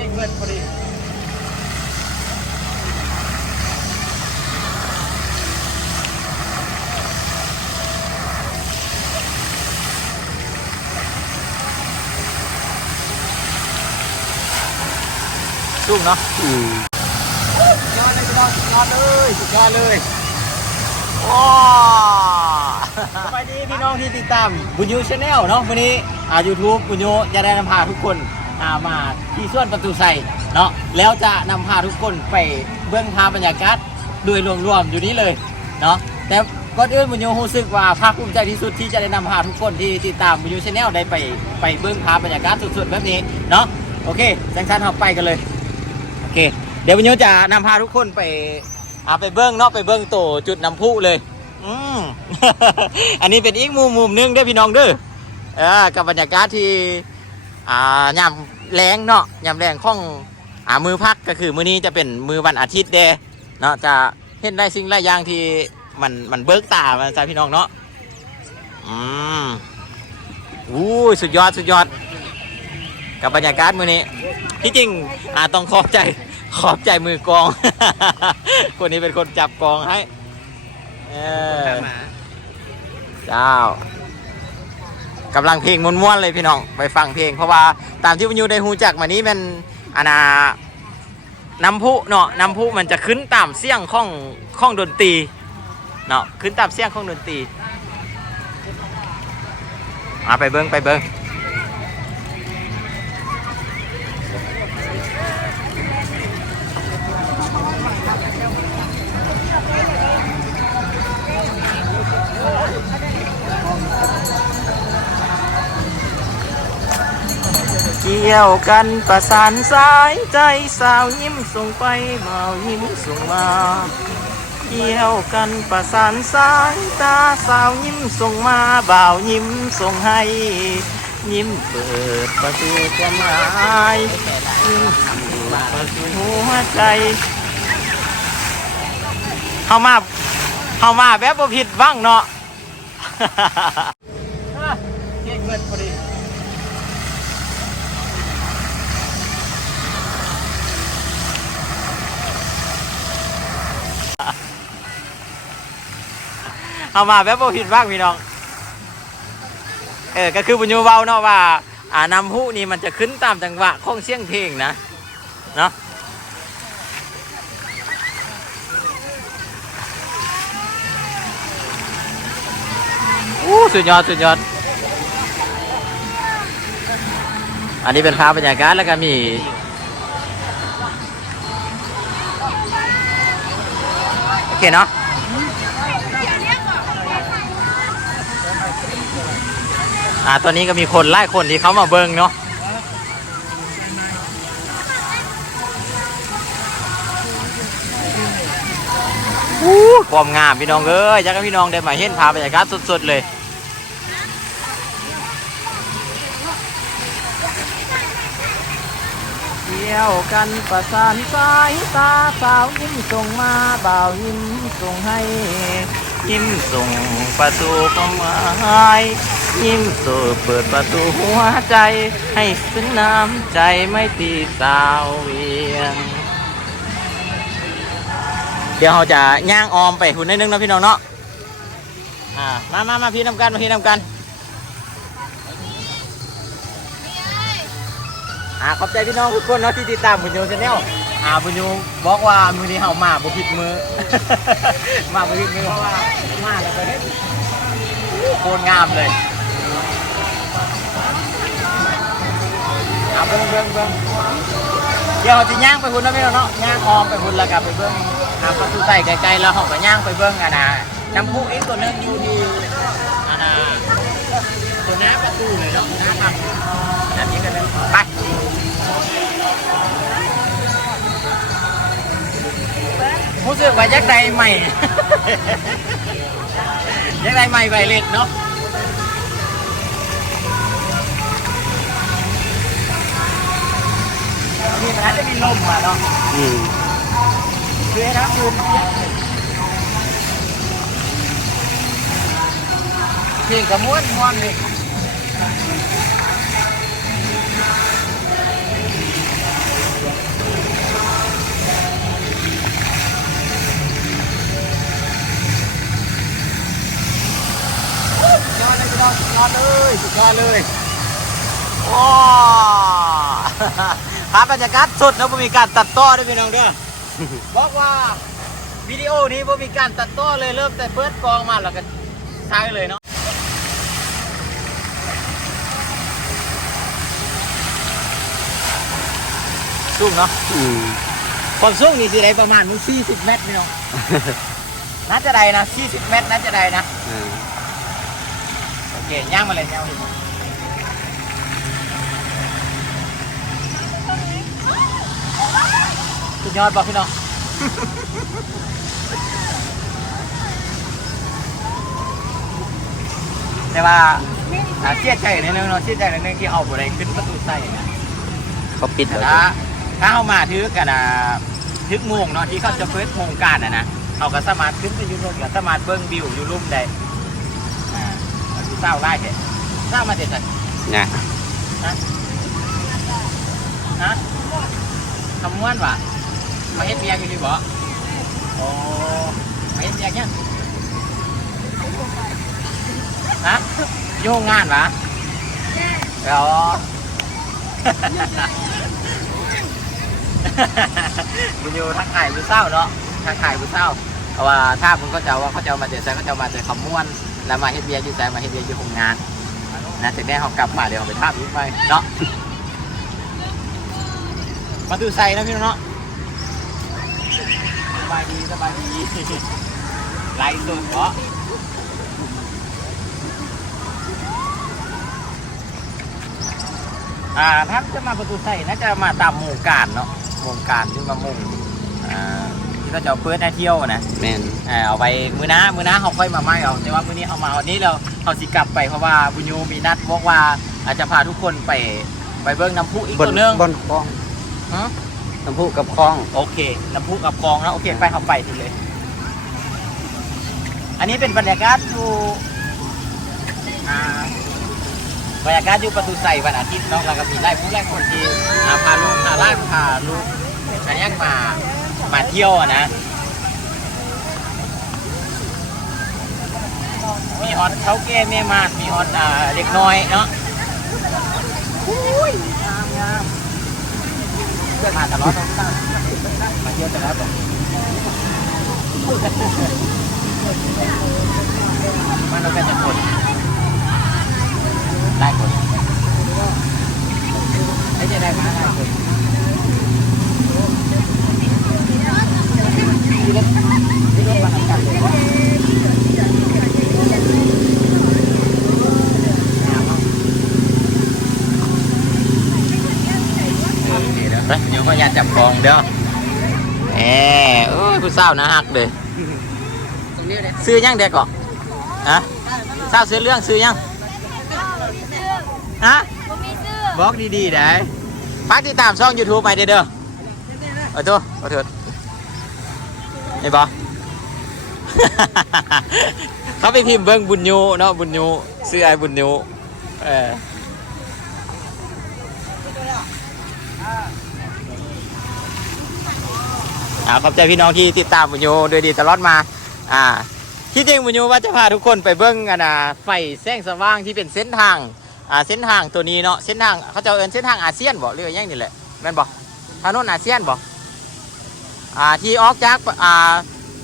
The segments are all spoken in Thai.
ก่งเงินพอดีสูงเนาะอืมยอดเลยพี่น้องสุดยอดเลยสุดยอดเลยว้าสบายดีพี่น้องที่ติดตามบุญยูชาแนลเนาะวันนี้อ่ายูทูบบุญยูจะได้นำพาทุกคน อามาที่ส่วนประตูใส่เนาะแล้วจะนำพาทุกคนไปเบื้องภาพบรรยากาศโดยรวมๆอยู่นี้เลยเนาะแต่ก่อนอื่นบุญยูรู้สึกว่าภาคภูมิใจที่สุดที่จะได้นำพาทุกคนที่ติดตามบุญยูชาแนลได้ไปไปเบื้องภาพบรรยากาศสุดๆแบบนี้เนาะโอเคจังสันเราไปกันเลยโอเค เดี๋ยววันนี้จะนำพาทุกคนไปอาไปเบิ้องเนาะไปเบิ้องโตจุดน้ำพุเลยอืมอันนี้เป็นอีกมุมมุมหนึงเด้อพี่น้องเด้อเออกับบรรยากาศที่ อ่ายามแรงเนาะยามแรงของอ่ามือพักก็คือมื้อนี้จะเป็นมือวันอาทิตย์เด้เนาะจะเห็นได้สิ่งหลายอย่างที่มันมันเบิกตามันจ้าพี่น้องเนาะอืมอู้ยสุดยอดสุดยอด กับบรรยากาศมื้อนี้ ที่จริงอ่าต้องขอบใจขอบใจมือกลอง คนนี้เป็นคนจับกลองให้ เออเจ้า กำลังเพลงม้วนๆเลยพี่น้องไปฟังเพลง เพราะว่าตามที่วันยูได้ฮูจักมานี้มันอานาน้ำพุเนาะน้ำพุมันจะขึ้นตามเสียงของของดนตรีเนาะขึ้นตามเสียงของดนตรีมาไปเบิ้งไปเบิ้ง เกี่ยวกันประสานสายใจสาวยิ้มส่งไปบ่ายิ้มส่งมาเกี่ยวกันประสานสายตาสาวยิ้มส่งมาบ่าวยิ้มส่งให้ ยิ้มเปิดประตูความหมายยิ้มประตูหัวใจเข้ามาเข้ามาแบบบ่ผิดหวังเนาะ เก่งเงินพอดี เอามาแบบบ่ผิดบ้างพี่น้อง เออ ก็คือบุญยูเว้าเนาะว่า อ่านำผู้นี่มันจะขึ้นตามจังหวะของเสียงเพลงนะ เนาะอู้สุดยอดสุดยอด อันนี้เป็นภาพบรรยากาศแล้วก็มีโอเคเนาะ อ่าตอนนี้ก็มีคนไล่คนที่เขามาเบิงเนาะความงามพี่น้องเอ้ยยากให้พี่น้องได้มาเห็นภาพบรรยากาศสดๆเลยเที่ยวกันประสานสายตาสาวยิ้มส่งมาบ่าวยิ้มส่งให้ ยิ้มส่งประตูเข้ามาให้ยิ้มสู่เปิดประตูหัวใจ ให้ซึ้งน้ำใจไม่ตีสาวเวียง เดี๋ยวเราจะย่างออมไปหุ่นนิดนึงนะพี่น้องเนาะอ่ามามามาพี่นำกันมาพี่นำกันอ่าขอบใจพี่น้องทุกคนเนาะที่ติดตามบุญโยชาแนล อ่าบุญโยบอกว่ามือนี้เฮามาบ่ผิดมือ มาบ่ผิดมือเพราะว่ามาแล้วก็เฮ็ดโคตรงามเลยอ่าเบิ่งเบิ่งเบิ่งเดี๋ยวเราจะย่างไปหุ่นเนาะพี่เนาะย่างออมไปหุ่นแล้วก็ไปเบิ่งอ่าประตูใส่ไกลๆแล้วเฮาก็ย่างไปเบิ่งอะนะน้ำพุอีกตัวนึงอยูดีอ่านะตัวหน้าประตูเลยเนาะหน้าฝั่งอันนี้กันเลยไป รู้สึกว่ายักษ์ใดใหม่ ยักษ์ใดใหม่ใบเล็กเนาะนี่มันอาจจะมีลมมาเนาะอืมคือนะคือเพียงกับม้วนม้วนเลย สุดยอดเลยว้าภาพบรรยากาศสดนะบ่มีการตัดต่อด้วยพี่น้องเด้อบอกว่าวิดีโอนี้บ่มีการตัดต่อเลยเริ่มแต่เปิดกองมาแล้วก็ใช้เลยเนาะสูงเนาะอืมความสูงนี่สิได้ประมาณมึง40 เมตรพี่น้องน่าจะได้นะ40 เมตรน่าจะได้นะอ่าโอ เคย่างมาเลยย่างมาเลยสุดยอดป่ะพี่น้องแต่ว่าอ่าเสียใจนิดนึงเนาะเสียใจนิดนึงที่เอาบ่ได้ขึ้นประตูใส่นะเขาปิดแต่ไว้ถ้าถ้าเอามาถือกันอะทึกโมงเนาะที่เขาจะเปิดโครงการอะนะเขาก็สามารถขึ้นไปอยูโรปแล้วสามารถเบิ้งวิวอยู่ลุ่มได้อ่า เอาดูเศร้าได้เห็นเศร้ามาเด็ดเลยเนี่ยฮะคำม้วนว่ะมาเฮ็ดเบียร์อยู่ดีบ่โอ้มาเฮ็ดเบียร์ยังฮะโยงงานวะเดี๋ยวบุญโยทักทายบุญเศร้าเนาะทักทายบุญเศร้าเพราะว่าถ้ามึงก็จะว่าเขาจะเอามาเจอแซงเขาจะเอามาเจอคำม้วน แล้วมาเฮ็ดเบียร์อยู่แซงมาเฮ็ดเบียร์อยู่โรงงานนะถึงได้เขากลับมาเดี๋ยวเขาไปทาบุญไปเนาะมาดูใส่นะพี่น้องเนาะสบายดีสบายดีไล่สุดเหรออ่าถ้าจะมาประตูใส่น่าจะมาตามหมู่การเนาะหมู่การที่มามุ่ง ที่เราจะเอาเปิดให้เที่ยวนะแม่นเออเอาไปมือหน้ามือหน้าเขาค่อยมาไม่เอาแต่ว่ามื้อนี้เอามาวันนี้เราเขาสิกลับไปเพราะว่าบุญโยมีนัดบอกว่าอาจจะพาทุกคนไปไปเบิ้งน้ำพุอีกบนตัวหนึงบนคลองฮะน้ำพุกับคลอง โอเค น้ำพุกับกองแล้วโอเคไปเขาไปทีเลย อันนี้เป็นบรรยากาศอยู่อ่าบรรยากาศอยู่ประตูใส่วันอาทิตย์เนาะแล้วก็มีไล่ผู้ไล่คนที่อ่าพาลูกพาหล้านพาลูกฉันยังมา มาเที่ยวอะนะ มีฮอตเขาแก่แม่มานมีฮอตอ่าเด็กน้อยเนาะอุ้ยงามงามเพื่อนมาตลอดต้องตั้งมาเที่ยวตลอดบอกมันเราก็จะคนหลายคนไม่ใช่ได้มาหลายคนที่รถที่รถมาทำการเลยวะไปเดี๋ยวขออนุ ญาตจับกองเด้อแหมเอ้ยผู้สาวนะฮักเลยซื้อยังเด็กก่อนฮะสาวซื้อเรื่องซื้อยังฮะบอกดีๆได้ฝากติดตามช่อง YouTube ไปเด้อเด้อเอาตัวเอาเถิด ไอ้บอ เขาไปพิมพ์เบิ้งบุญยูเนาะบุญยูซื้อไอ้บุญยูเอออ่าขอบใจพี่น้องที่ติดตามบุญโยโดยดีตลอดมา อ่า ที่จริงบุญโยว่าจะพาทุกคนไปเบิ้งกันนะไฟแสงสว่างที่เป็นเส้นทาง อ่า เส้นทางตัวนี้เนาะ เส้นทางเขาจะเอินเส้นทางอาเซียนบอกเรือยังนี่แหละแม่นบอกถนนอาเซียนบ อกอ่าที่ออกจากอ่า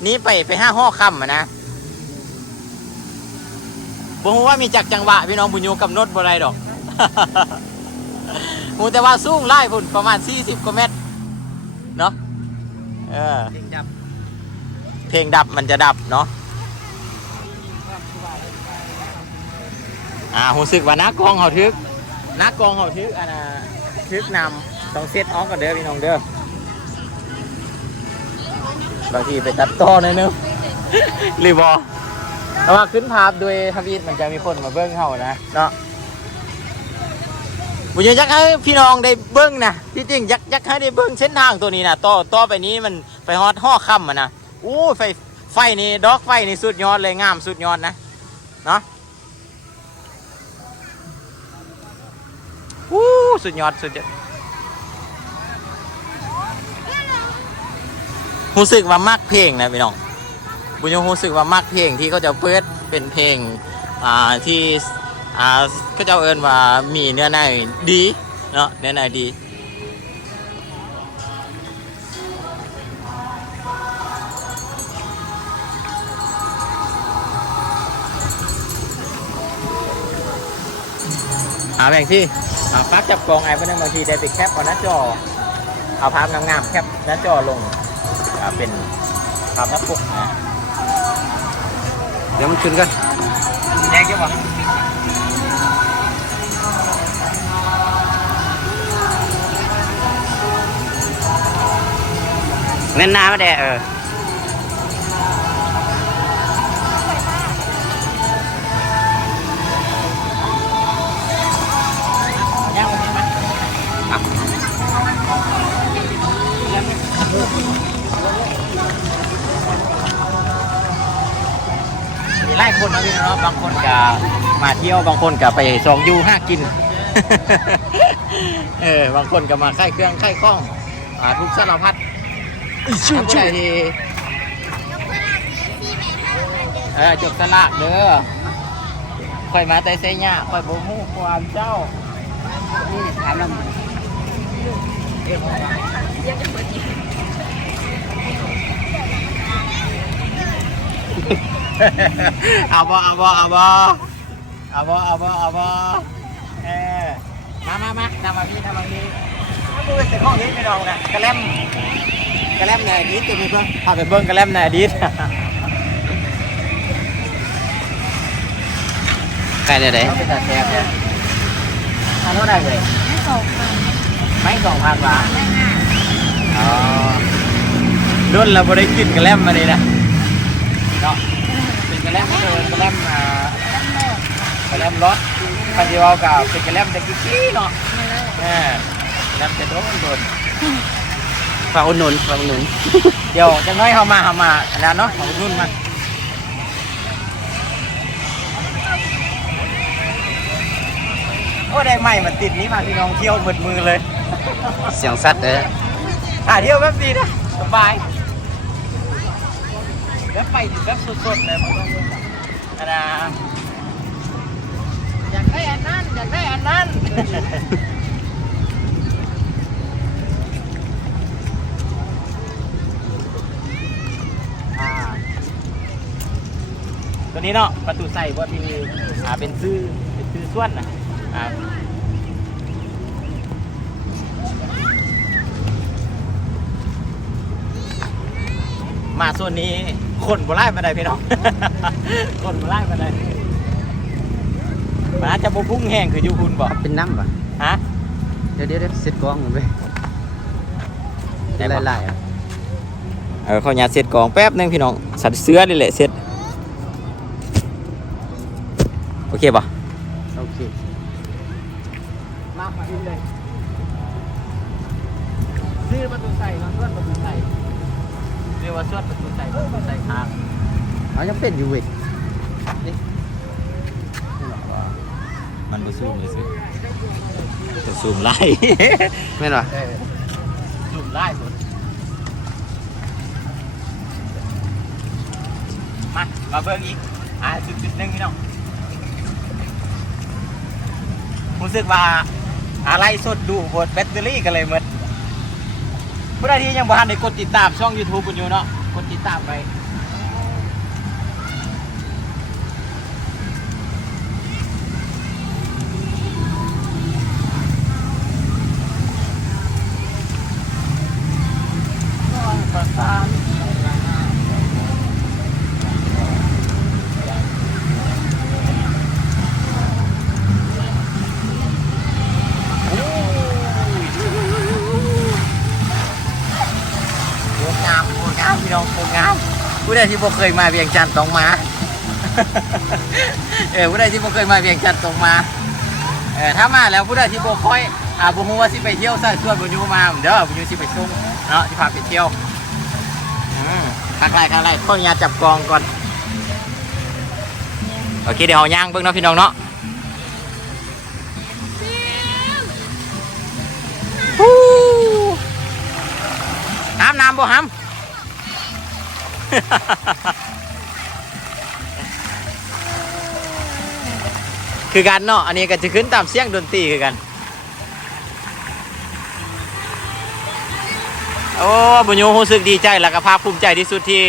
นี้ไปไปห้าห้อคำอะนะบอกว่ามีจักจังหวะพี่น้องบุญโยกำหนดบ่ไรดอกหูแต่ว่าสูงไล่พุ่นประมาณ 40กว่าเมตร เนาะเออ เพลงดับ เพลงดับมันจะดับเนาะอ่ารู้สึกว่านักกองเขาทึกนักกองเขาทึกอันน่ะทึกนำต้องเซตออกกันเด้อพี่น้องเด้อ บางทีไปตัดต่อหน่อยนึงหรือบอแต่ว่าขึ้นภาพโดยทวีตมันจะมีคนมาเบิ้งเขานะเนาะบุญยากให้พี่น้องได้เบิ้งนะที่จริงอยากอยากให้ได้เบิ้งเส้นทางตัวนี้นะต่อต่อไปนี้มันไปฮอดห่อค่ำอะนะอู้ไฟไฟนี่ดอกไฟนี่สุดยอดเลยงามสุดยอดนะเนาะอู้สุดยอดสุดยอด รู้สึกว่ามักเพลงนะพี่น้องบุญยงรู้สึกว่ามักเพลงที่เขาจะเปิดเป็นเพลงอ่าที่อ่าก็จ้าเอิ้นว่ามีเนื้อในดีเนาะเนื้อในดีหาแบ่งที่อ่าปักจับกองไอ้พวกนั้นบางทีได้ติดแคปเอาหน้าจอ เอาภาพงามๆแคปหน้าจอลง อ่าเป็นภาพหน้าปกนะเดี๋ยวมันขึ้นกันแยกเยอะปะเน้นหน้าไม่ได้เออ หลายคนนะพี่น้องเนาะบางคนก็มาเที่ยวบางคนก็ไปสองยูห้ากิน เออบางคนก็มาค่ายเครื่องค่ายข้องอ่าทุกสารพัดชูชูที่เออจบสลากเด้อค่อยมาแต่เสียหน้าค่อยบ่ฮู้ความเจ้านี่ถามแล้ว เอาบ่เอาบ่เอาบ่เอาบ่เอาบ่เอาบ่เออมามามานำมาพี่นำมาพี่มาดูเป็นห้องนี้ไม่ลองนะกระแลมกระแลมในอดีตตัวนี้เพิ่งพาไปเบิ้งกระแลมในอดีตใกล้ได้ไหนเขาเป็นตาแซ่บเนี่ยทานเท่าไหร่เลยไม่ส่งมาไม่สองพันบาทไม่ง่ายอ๋อรุ่นเราบริกินกระแลมมาเลยนะเนาะเป็นกระ แลมไม่เกินกระแลมอ่ากระแลมรถคันที่ว่ากับเป็นกระแลมตะกี้กี้เนาะไม่เลิกแหมกระแลมจะโดนโดนฝากอุดหนุนฝากอุดหนุนเดี๋ยวจะน้อยเข้ามาเข้ามาอันนั้นเนาะของรุ่นมาโอ้ได้ใหม่มันติดนี้มาพี่น้องเที่ยวหมดมือเลย เสียงสัตว์เด้ออ่าเที่ยวแบบดีนะสบาย แล้วไปแบบสดๆเลยม่ต้อง นนะอยากได้อันนั้นอยากได้อันนั้นอ่าตัวนี้เนาะประตูใส่ว่าที่อ่าเป็นซื้อเป็นซื้อส่วนนะอ่ามาส่วนนี้ คนบ่ไล่มาได้พี่น้อง คนบ่ไล่มาได้มันอาจจะบ่พุ่งแห้งคืออยู่คุณบอกเป็นน้ำป่ะฮะเดี๋ยวเดี๋ยวเดี๋ยวเสร็จกล้องก่อนไปได้ปะไล่ๆอะเออเขาอยากเสร็จกองแป๊บนึงพี่น้องสัตว์เสื้อนี่แหละเสร็จโอเคป่ะโอเคมากมาที่เลยซื้อประตูใส่มาส่วนประตูใส่เรียกว่าส่วนประตูใส่ประตูใส่ทางเอายังเป็นอยู่เว้ยมันมาซูมเลยสิจะซูมไล่ แม่นป่ะซูมไล่หมดมามาเบิ่งอีกอ่าจุดจุดๆหนึงพี่น้องรู้สึกว่าอะไรสดดูบดแบตเตอรี่กันเลยหมด ผู้ใดที่ยังบ่ทันได้กดติดตามช่อง YouTube คุณอยู่เนาะ กดติดตามไป ประสานโคตรงามโคตรงามพี่น้องโคตรงามผู้ ใดที่บ่เคยมาเวียงจันทน์ต้องมา เออผู้ใดที่บ่เคยมาเวียงจันทน์ต้องมา เออถ้ามาแล้วผู้ใดที่บ่ค่อยอ่าบ่ฮู้ว่าสิไปเที่ยวใส่ส่วนบ่อยู่มาเด้อบ่อยู่สิไปส่งเนาะสิพาไปเที่ยวอืมคักไรคักไรขออนุญาตจับกองก่อน โอเคเดี๋ยวเฮาย่างเบิ่งเนาะพี่น้องเนาะฮู้น้ำน้ำบ่ห้ำโอเคือกันเนาะ อันนี้ก็จะขึ้นตามเสียงดนตรีคือกัน โอ้บุญโยรู้สึกดีใจและก็ภาคภูมิใจที่สุดที่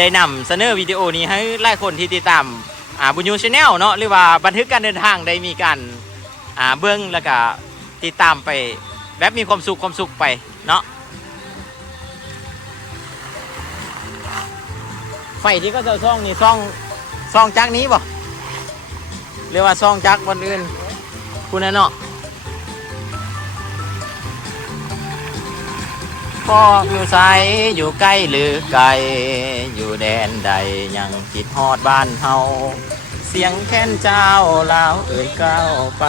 ได้นำเสนอวิดีโอนี้ให้หลายคนที่ติดตามบุญโยชาแนลเนาะหรือว่าบันทึกการเดินทางได้มีการเบื้องแล้วก็ติดตามไปแบบมีความสุขความสุขไปเนาะ ไฟที่ก็จะซ่องนี่ซ่องซ่องจากนี้บ่หรือว่าซ่องจากบนอื่นคุณน่ะเนาะพ่ออยู่ไสอยู่ใกล้หรือไกล อยู่แดนใดยังคิดฮอดบ้านเฮาเสียงแค้นเจ้าลาวเอ่ยก้าวไป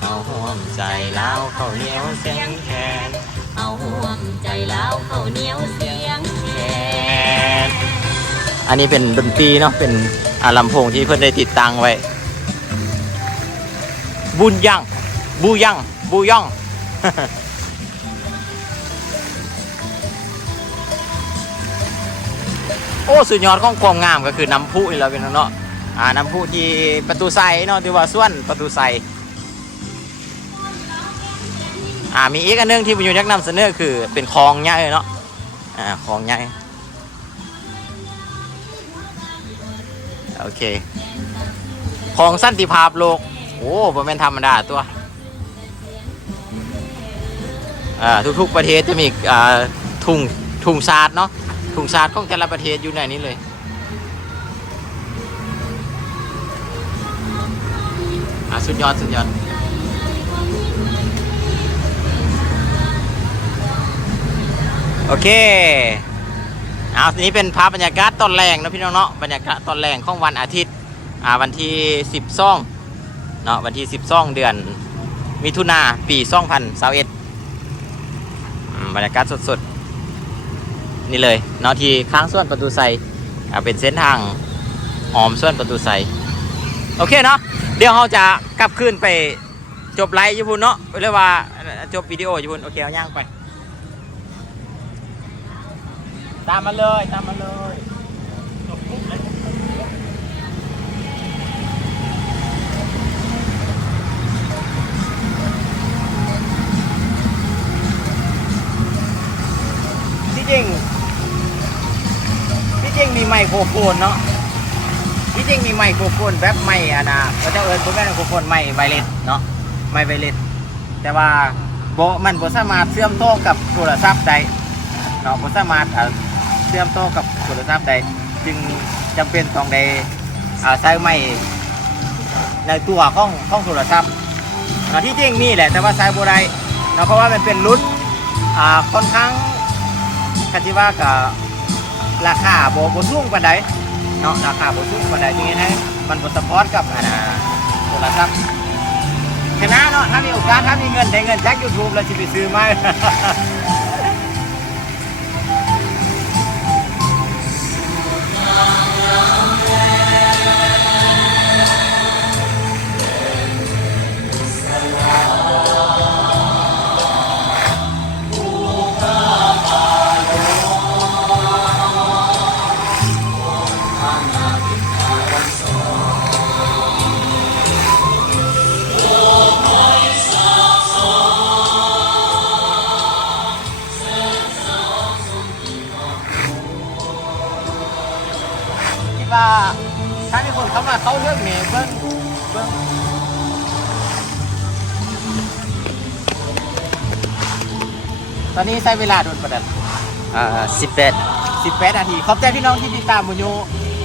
เอาห่วมใจลาวเขาเหนียวเสียงแคนเอาห่วงใจล้วเขาเหนียวเสียงแคแคน อันนี้เป็นดนตรีเนาะเป็นอาลำโพงที่เพื่อนได้ติดตั้งไว้ บุญยังบูยังบูย่องโอ้สุดยอดของความงามก็คือน้ำพุนี่แหล้วเป็นเนาะอ่าน้ำพุที่ประตูไซเนาะที่ว่าส่วนประตูไซอ่ามีอีกอันหนึงที่ผมอยู่ยักนำเสนอคือเป็นคลองใหญ่เนาะอ่าคลองใหญ่ โอเคคลองสันติภาพโลก โอ้ผมเป็นธรรมดาตัวอ่าทุกๆประเทศจะมีอ่าทุ่งทุ่งศาสตร์เนาะถุงชาติของแต่ละประเทศอยู่ในนี้เลยอะสุดยอดสุดยอดโอเค เอาทีนี้เป็นภาพบรรยากาศตอนแรงนะพี่น้องเนาะบรรยากาศตอนแรงของวันอาทิตย์อ่าวันที่สิบสองเนาะวันที่สิบสองเดือนมิถุนาปีสองพันสาเอ็ดบรรยากาศสดๆ นี่เลยเนาะที่ข้างส่วนประตูไซอ่าเป็นเส้นทางออมส่วนประตูไซโอเคเนาะเดี๋ยวเราจะกลับคืนไปจบไลฟ์ญี่ปุ่นเนาะเรียกว่าจบวิดีโอญี่ปุ่นโอเคเอาย่างไป ตามมาเลย ตามมาเลยที่จริงที่จริงมีไมโครโฟนเนาะที่จริงมีไมโครโฟนแบบไม่อะนะเขาจะเอิญพวกแม่ไมโครโฟนไม่ไวเลสเนาะไม่ไวเลสแต่ว่าโบมันโบสามารถเชื่อมโตกับโทรศัพท์ได้เนาะโบสามารถอ่า เชื่อมโตกับโทรศัพท์ได้จึงจำเป็นต้องได้อาใช้ไม้ในตัวของของโทรศัพท์เนาที่จริงมีแหละแต่ว่าใช้บ่ได้เนาะเพราะว่ามันเป็นรุ่นอ่าค่อนข้างคันที่ว่ากับราคาโบโบสูงปานใดเนาะราคาโบสูงปานใดทีนี้ให้มันบสปอร์ตกับอันน่ะโทรศัพท์ชนะเนาะถ้ามีโอกาสถ้ามีเงินได้เงินจากยูทูบเราจะไปซื้อมาคิ เข้ามาเข้าเรื่องนี้เบิ่งเบิ่งตอนนี้ใช้เวลาโดนประดันอ่าสิบแปด18นาที ขอบใจพี่น้องที่ติดตามมุญโย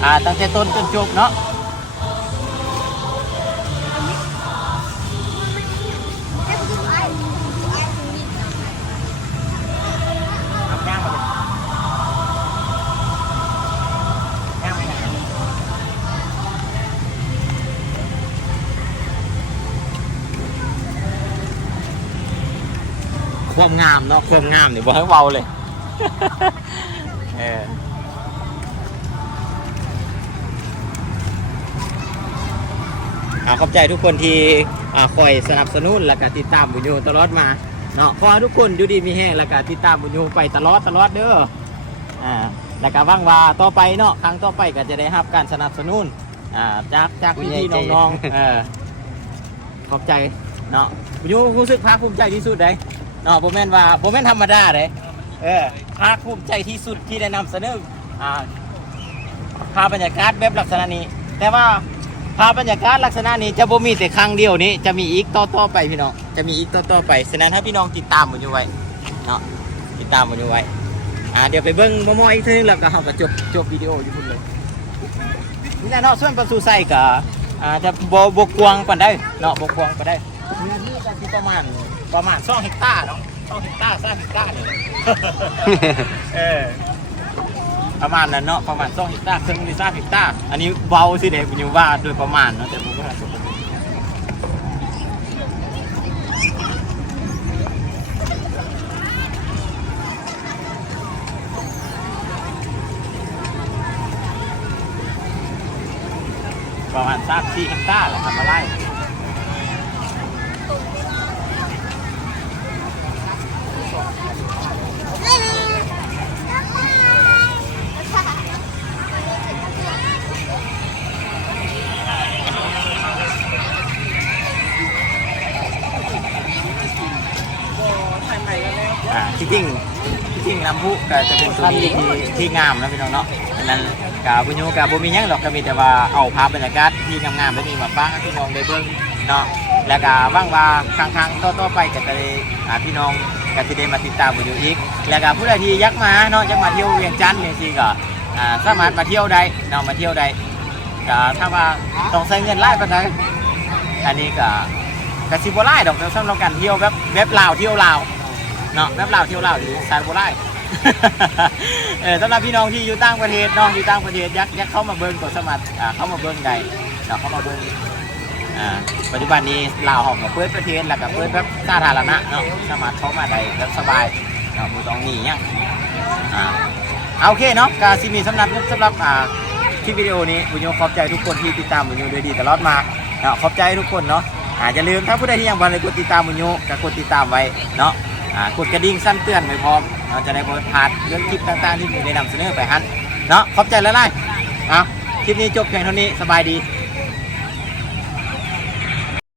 อ่าตั้งแต่ต้นจนจบเนาะ ความงามเนาะความงามนี่บอกให้เบาเลยเอออ่าขอบใจทุกคนที่อ่าคอยสนับสนุนและก็ติดตามบุญโยตลอดมาเนาะขอให้ทุกคนอยู่ดีมีแห้งและก็ติดตามบุญโยไปตลอดตลอดเด้ออ่าแล้วก็ว่างว่าต่อไปเนาะครั้งต่อไปก็จะได้รับการสนับสนุนอ่าจากจากพี่ๆน้องๆเออขอบใจเนาะบุญยูรู้สึกภาคภูมิใจที่สุดเลย เนาะโบแมนว่าโบแมนธรรมดาเลยเออภาคภูมิใจที่สุดที่ได้นำเสนออ่าภาพบรรยากาศแบบลักษณะนี้ แต่ว่าภาพบรรยากาศลักษณะนี้จะบ่มีแต่ครั้งเดียวนี้ จะมีอีกต่อๆไปพี่น้องจะมีอีกต่อๆไปฉะนั้นถ้าพี่น้องติดตามบุญยูไว้เนาะติดตามบุญยูไว้อ่าเดี๋ยวไปเบิ้งมอๆอีกทีนึงแล้วก็เราก็จบจบวิดีโออยู่พุ่นเลยนี่แหละเนาะส่วนประตูใส่ก็อาจจะบบบกวางปานได้เนาะบกวางปานได้พื้นที่ก็ที่ประมาณ ประมาณ2เฮกตาร์เนาะ2เฮกตาร์3เฮกตาร์นี่เออประมาณนั้นเนาะประมาณ2เฮกตาร์ครึ่งหรือ3เฮกตาร์อันนี้เบาสิเด้ผมอยู่ว่าโดยประมาณเนาะแต่ผมก็ประมาณ3 4เฮกตาร์แหละทำมาไล่ อ่าที่จริงที่จริงลำ พุก็จะเป็นตัวนี้ที่ที่งามนะพี่น้องเนาะดังนั้นกาบุญโยกาบุมีหยังหรอกก็มีแต่ว่าเอาภาพบรรยากาศที่งามๆแบบนี้มาฟังให้พี่น้องได้เบิ่งเนาะแล้วก็ว่างว่าครั้งๆต่อๆไปก็จะได้อ่าพี่น้องก็จะได้มาติดตามบุญโยอีก แล้วก็ผู้ใดที่อยักมาเนาะอยักมาเที่ยวเวียงจันทร์เนี่ยสิก็อ่าสามารถมาเที่ยวได้เนาะมาเที่ยวได้ก็ถ้าว่าต้องใช้เงินไล่ปานใดอันนี้ก็กสิบ่ไล่ดอกสำหรับการเที่ยวแบบแบบลาวเที่ยวลาวเนาะแบบลาวเที่ยวลาวหรือซานโบไล เออสำหรับพี่น้องที่อยู่ต่างประเทศน้องอยู่ต่างประเทศยักยักเข้ามาเบิ้งกดสมัครอ่าเข้ามาเบิ้งใดเนาะเข้ามาเบิ้งอ่าปัจจุบันนี้ลาวหอมกับเปิดประเทศแล้วก็เปิดแบบสาธารณะเนาะสามารถเข้ามาได้แบบสบายเนาะบ่ต้องหนีเนี่ยอ่าเอาโอเคเนาะกาซิมีสำหรับสำหรับอ่าคลิปวิดีโอนี้บุญโยขอบใจทุกคนที่ติดตามบุญโยโดยดีตลอดมาเนาะขอบใจทุกคนเนาะอาอย่าลืมถ้าผู้ใดที่ยังบ่ได้กดติดตามบุญโยก็กดติดตามไว้เนาะอ่ากดกระดิ่งสั้นเตือนไว้พร้อม เราจะได้บริพลาดเรื่องคลิปต่างๆที่ผมได้นำเสนอไปฮันเนาะขอบใจแล้วไล่เอาคลิปนี้จบเพียงเท่านี้สบายดี